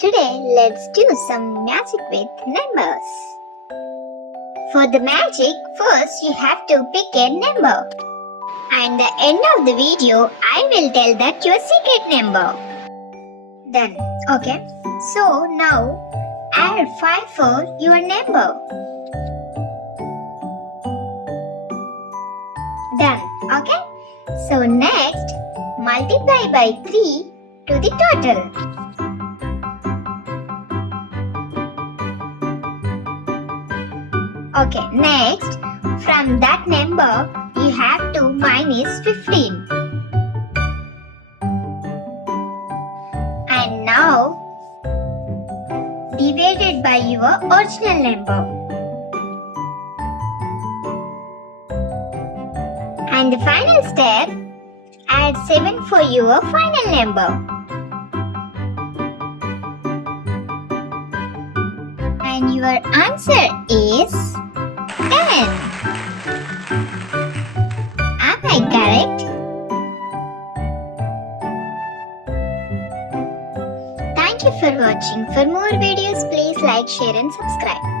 Today, let's do some magic with numbers. For the magic, first you have to pick a number. At the end of the video, I will tell that your secret number. Done. Okay. So now, add 5 for your number. Done. Okay. So next, multiply by 3 to the total. Okay, next, from that number, you have to minus 15. And now, divided by your original number. And the final step, add 7 for your final number. And your answer is 10. Am I correct? Thank you for watching. For more videos, please like, share and subscribe.